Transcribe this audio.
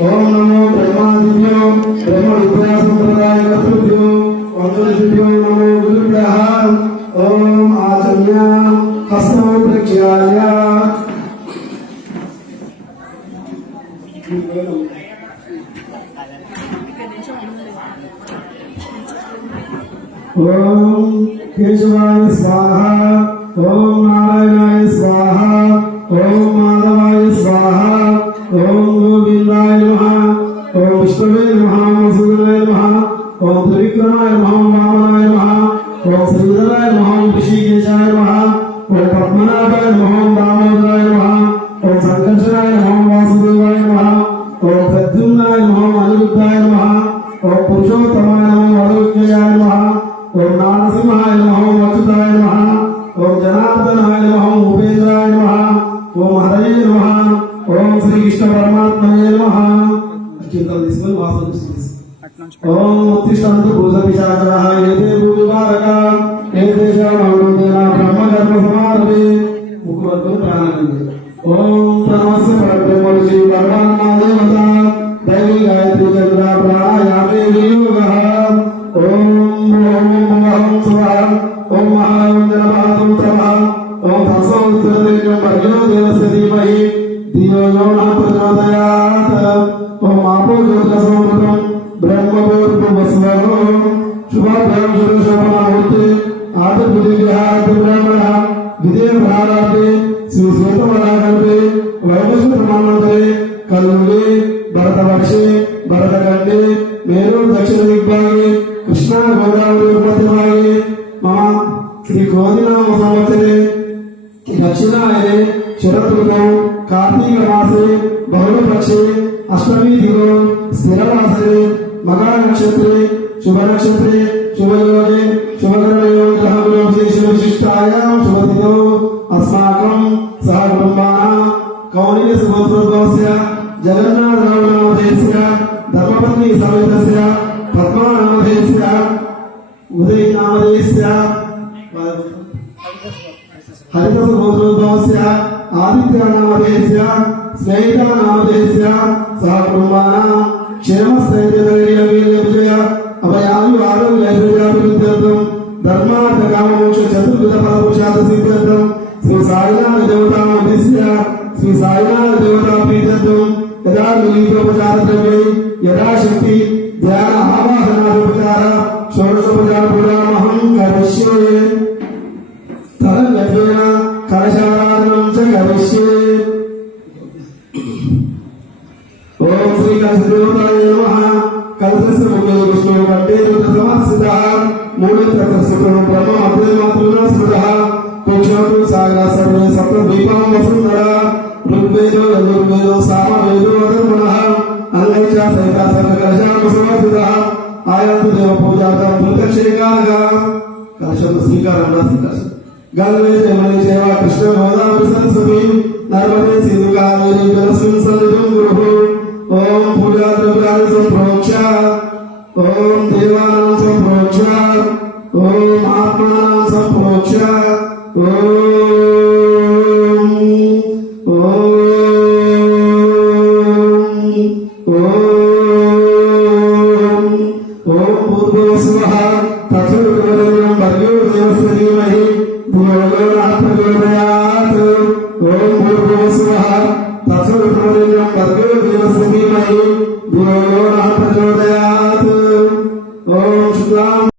ओम नमो ब्रह्मादिभ्यो ब्रह्म विद्या संप्रदाय कर्तृभ्यो वंदनेभ्यो नमो गुरुभ्यः। ओम आचम्य हस्तौ प्रक्षाल्य ओम केशवाय स्वाहा ओम नारायणाय स्वाहा ओम माधवाय स्वाहा ओम गोविंदाय नमः ओम विष्णुवे नमः ओम सुगुणाय नमः ओम त्रिविक्रमाय नमः ओम वामनाय नमः ओम श्रीधराय नमः ओम ऋषिकेशाय नमः ओम पद्मनाभाय नमः ओम दामोदराय नमः ओम संकर्षणाय नमः ओम वासुदेवाय नमः ओम प्रद्युम्नाय नमः ओम अनिरुद्धाय नमः ओम पुरुषोत्तमाय नमः ओम आरोग्याय नमः ओम नारसिंहाय नमः ओम अच्युताय नमः ओम जनार्दनाय नमः ओम उपेन्द्राय नमः ओम हरये नमः ओम श्री कृष्ण परमात्मने नमः। कीर्तन తీసుకొని వాసన చేసి ओम उत्तिष्ठन्तु भूतपिशाचाः एते भूमिभारका एतेषां मौढ्येन ब्रह्मकर्म समारभे मुखवर्गं प्राणायामः। ओम प्रणवस्य परब्रह्म ऋषि परमात्मा देवता दैवी गायत्री चन्द्र प्राणायामे वियोगः। ओम ओम स्वाहा ओम महावन्दनमातं प्रभा ओम तत्सो उत्तरदेवं भर्गो देवस्य धीमहि धियो यो नः प्रचोदयात्। ओम आपो ज्योतिषोमृतं ब्रह्मभूर्भुवस्वरो शुभाभ्यां सुरशोभनामूर्ते आदिर्बुद्धिविहार ब्रह्मणः विजय प्राराब्धे श्री श्वेतवराकल्पे वैवस्वतमानते कल्लुगे भरतवर्षे भरतखण्डे मेरु दक्षिण दिग्भागे कृष्णा गोदावरी उपत्यभागे मम श्री क्रोधिनाम संवत्सरे दक्षिणायने शरद ऋतौ कार्तीक मासे बहुलपक्षे अष्टमी दिवो स्थिरवासरे मघा नक्षत्रे शुभ नक्षत्रे शुभयोगे शुभग्रहयोगे ग्रहविशेषविशिष्टायां शुभतिथौ अस्माकं सह कुटुम्बानां कौनिक सुभद्रोद्भवस्य जगन्नाथरावनामधेयस्य धर्मपत्नी समेतस्य पद्मानामधेयस्य उदयनामधेयस्य हरितसुभद्रोद्भवस्य आदित्यनामधेयस्य स्नेहितानामधेयस्य सह कुटुम्बानां क्षेमस्थैर्यविजय अभयायु आरोग्यैश्वर्याभिवृद्ध्यर्थं धर्मार्थ काममोक्ष चतुर्विध फलपुरुषार्थसिद्ध्यर्थं श्री साईनाथ देवतामधेयस्य श्री साईनाथ देवताप्रीत्यर्थं यदा विनीतोपचारद्रव्ये यदा शक्ति ध्यान आवाहनादोपचार षोडशोपचारपूजामहं करिष्ये तदन्यत्वेन कलशाराधनं च करिष्ये। ओम श्री कलशदेवताय नमः। कलशस्य मुखे विष्णु कंठे रुद्रसमास्थितः मूले तत्रस्थितो ब्रह्म मध्ये मातृना स्मृतः पुरुषोऽपि सागरः सर्वे सप्तद्वीपां वसुन्धरा ऋग्वेदो यजुर्वेदो सामवेदो अधर्वणः अन्यै च सहिता सर्वकलशां समर्पितः आयातु देवपूजार्थं प्रत्यक्षेकानः कलशं स्वीकारं नास्ति गंगे जमुने चैव कृष्ण गोदावरी सरस्वती नर्मदे सिंधु कावेरी जलस्मिन् सन्निधिं कुरु। ओम पूजा द्रव्याणि सम्प्रोक्ष ओम देवानां सम्प्रोक्ष ओम आत्मानां सम्प्रोक्ष ओम भूर्भुवस्वः तत्सवितुर्वरेण्यं भर्गो देवस्य धीमहि धियो यो नः प्रचोदयात्। ओम भूर्भुवस्वः तत्सवितुर्वरेण्यं भर्गो देवस्य धीमहि धियो यो नः प्रचोदयात्। ओम शुक्लां